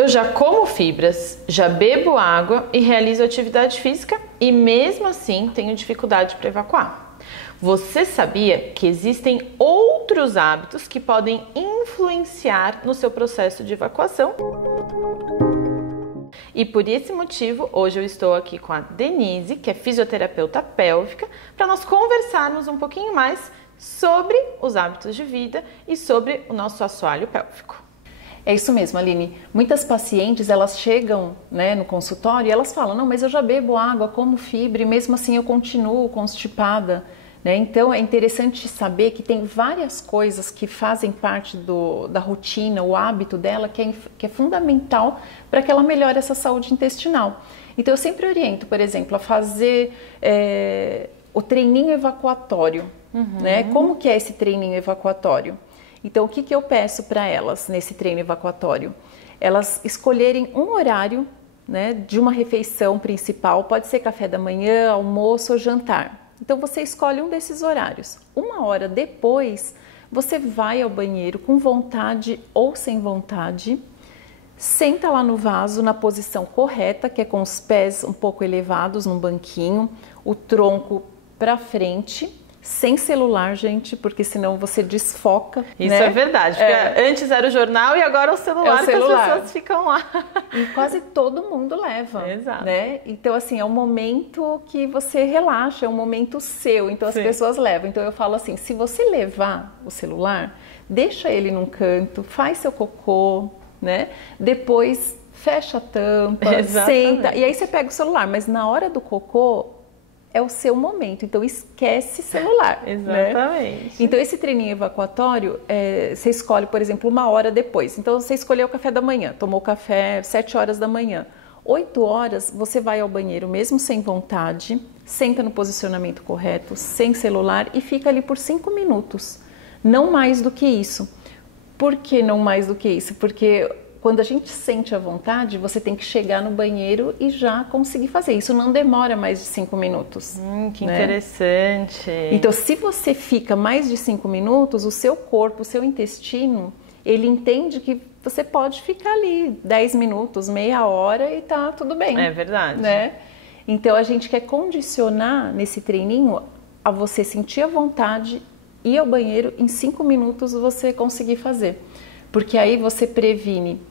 Eu já como fibras, já bebo água e realizo atividade física e mesmo assim tenho dificuldade para evacuar. Você sabia que existem outros hábitos que podem influenciar no seu processo de evacuação? E por esse motivo, hoje eu estou aqui com a Denise, que é fisioterapeuta pélvica, para nós conversarmos um pouquinho mais sobre os hábitos de vida e sobre o nosso assoalho pélvico. É isso mesmo, Aline. Muitas pacientes, elas chegam, no consultório e elas falam, não, mas eu já bebo água, como fibra e mesmo assim eu continuo constipada. Então é interessante saber que tem várias coisas que fazem parte da rotina, o hábito dela, que é fundamental para que ela melhore essa saúde intestinal. Então eu sempre oriento, por exemplo, a fazer o treininho evacuatório. Como que é esse treininho evacuatório? Então o que eu peço para elas nesse treino evacuatório? Elas escolherem um horário de uma refeição principal, pode ser café da manhã, almoço ou jantar. Então você escolhe um desses horários. 1 hora depois, você vai ao banheiro com vontade ou sem vontade, senta lá no vaso na posição correta, que é com os pés um pouco elevados num banquinho, o tronco para frente, sem celular, gente, porque senão você desfoca. Isso é verdade, porque antes era o jornal e agora é o celular, que as pessoas ficam lá. E quase todo mundo leva. Exato. Então, assim, é um momento que você relaxa, é um momento seu, então as pessoas levam. Então eu falo assim, se você levar o celular, deixa ele num canto, faz seu cocô, depois fecha a tampa, senta, e aí você pega o celular, mas na hora do cocô, é o seu momento, então esquece celular. Exatamente. Então esse treininho evacuatório, você escolhe, por exemplo, 1 hora depois. Então você escolheu o café da manhã, tomou café 7 horas da manhã. 8 horas você vai ao banheiro mesmo sem vontade, senta no posicionamento correto, sem celular e fica ali por 5 minutos. Não mais do que isso. Por que não mais do que isso? Porque quando a gente sente a vontade, você tem que chegar no banheiro e já conseguir fazer. Isso não demora mais de 5 minutos. Que interessante. Então, se você fica mais de 5 minutos, o seu corpo, o seu intestino, ele entende que você pode ficar ali 10 minutos, meia hora e tá tudo bem. É verdade. Então, a gente quer condicionar nesse treininho a você sentir a vontade, ir ao banheiro, em 5 minutos você conseguir fazer. Porque aí você previne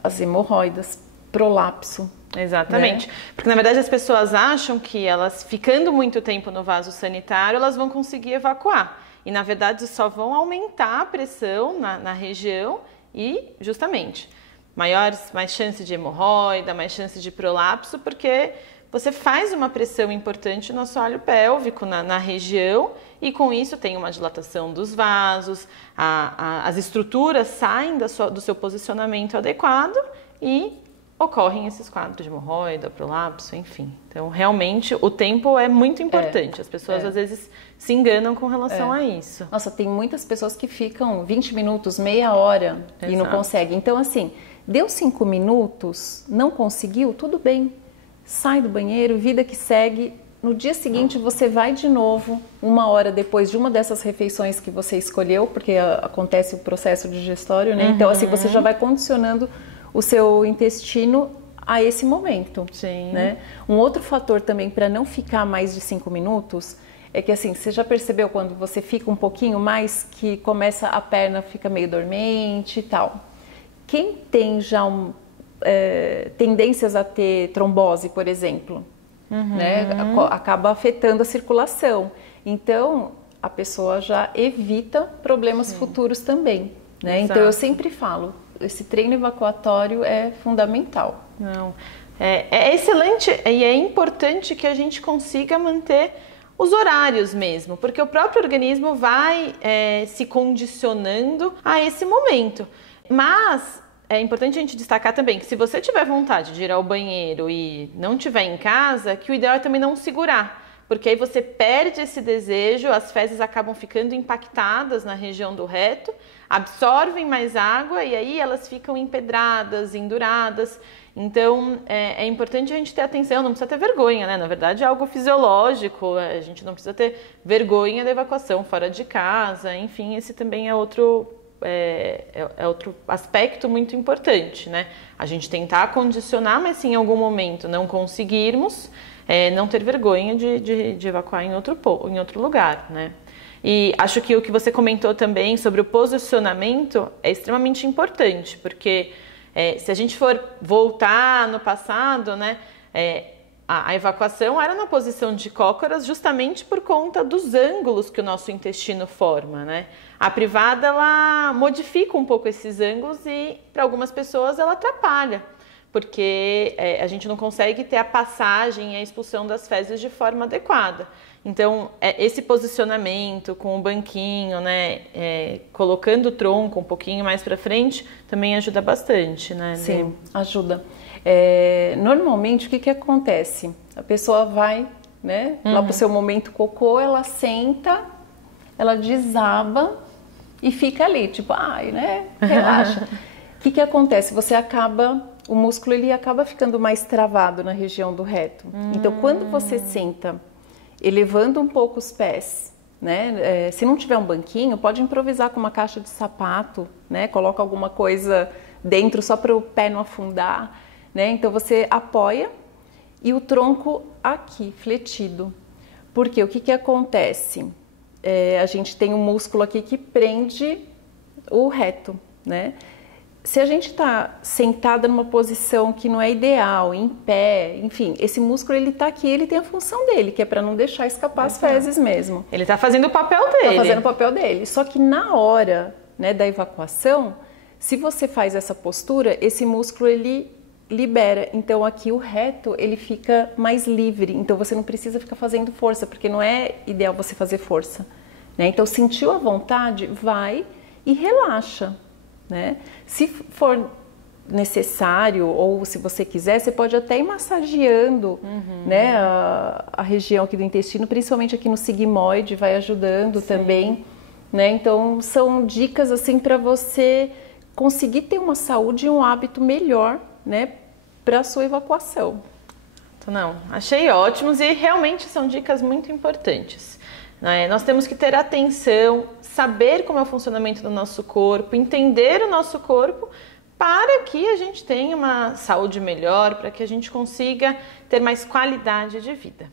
as hemorroidas, prolapso. Exatamente. Porque na verdade as pessoas acham que elas ficando muito tempo no vaso sanitário, elas vão conseguir evacuar. E na verdade só vão aumentar a pressão na região e justamente mais chance de hemorroida, mais chance de prolapso, porque você faz uma pressão importante no assoalho pélvico, na região, e com isso tem uma dilatação dos vasos, as estruturas saem do seu posicionamento adequado e ocorrem esses quadros de hemorroida, prolapso, enfim. Então, realmente, o tempo é muito importante. As pessoas, às vezes, se enganam com relação a isso. Nossa, tem muitas pessoas que ficam 20 minutos, meia hora e não conseguem. Então, assim, deu 5 minutos, não conseguiu, tudo bem. Sai do banheiro, vida que segue. No dia seguinte você vai de novo, 1 hora depois de uma dessas refeições que você escolheu, porque acontece o processo digestório, Então assim, você já vai condicionando o seu intestino a esse momento. Sim. Um outro fator também para não ficar mais de 5 minutos é que assim, você já percebeu quando você fica um pouquinho mais que começa a perna fica meio dormente e tal. Quem tem já tendências a ter trombose, por exemplo, acaba afetando a circulação. Então, a pessoa já evita problemas futuros também. Então, eu sempre falo, esse treino evacuatório é fundamental. É excelente e é importante que a gente consiga manter os horários mesmo, porque o próprio organismo vai se condicionando a esse momento. Mas é importante a gente destacar também que se você tiver vontade de ir ao banheiro e não estiver em casa, que o ideal é também não segurar, porque aí você perde esse desejo, as fezes acabam ficando impactadas na região do reto, absorvem mais água e aí elas ficam empedradas, enduradas. Então é importante a gente ter atenção, não precisa ter vergonha, Na verdade é algo fisiológico, a gente não precisa ter vergonha da evacuação fora de casa, enfim, esse também é outro outro aspecto muito importante, né? A gente tentar condicionar, mas se em algum momento não conseguirmos, não ter vergonha de evacuar em outro lugar, né? E acho que o que você comentou também sobre o posicionamento é extremamente importante, porque se a gente for voltar no passado, né, a evacuação era na posição de cócoras justamente por conta dos ângulos que o nosso intestino forma, né? A privada, ela modifica um pouco esses ângulos e para algumas pessoas ela atrapalha, porque a gente não consegue ter a passagem e a expulsão das fezes de forma adequada. Então, esse posicionamento com o banquinho, né, colocando o tronco um pouquinho mais para frente, também ajuda bastante, né? Sim, ajuda. Normalmente, o que acontece? A pessoa vai, né, lá para o seu momento cocô, ela senta, ela desaba e fica ali, tipo, ai, né, relaxa. O que acontece? O músculo ele acaba ficando mais travado na região do reto. Então, quando você senta elevando um pouco os pés, né? Se não tiver um banquinho, pode improvisar com uma caixa de sapato, né? Coloca alguma coisa dentro só para o pé não afundar, né? Então você apoia e o tronco aqui, fletido. Porque o que acontece? A gente tem um músculo aqui que prende o reto, né? Se a gente está sentada numa posição que não é ideal, em pé, enfim, esse músculo ele está aqui, ele tem a função dele, que é para não deixar escapar as fezes mesmo. Ele está fazendo o papel dele. Está fazendo o papel dele. Só que na hora, né, da evacuação, se você faz essa postura, esse músculo ele libera. Então aqui o reto ele fica mais livre. Então você não precisa ficar fazendo força, porque não é ideal você fazer força, né? Então sentiu a vontade, vai e relaxa. Né? Se for necessário ou se você quiser, você pode até ir massageando, né, a região aqui do intestino, principalmente aqui no sigmoide, vai ajudando também, né? Então são dicas assim para você conseguir ter uma saúde e um hábito melhor, né, para a sua evacuação. Então, não, achei ótimos e realmente são dicas muito importantes. Nós temos que ter atenção, saber como é o funcionamento do nosso corpo, entender o nosso corpo para que a gente tenha uma saúde melhor, para que a gente consiga ter mais qualidade de vida.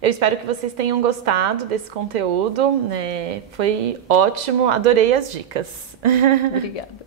Eu espero que vocês tenham gostado desse conteúdo, né? Foi ótimo, adorei as dicas. Obrigada.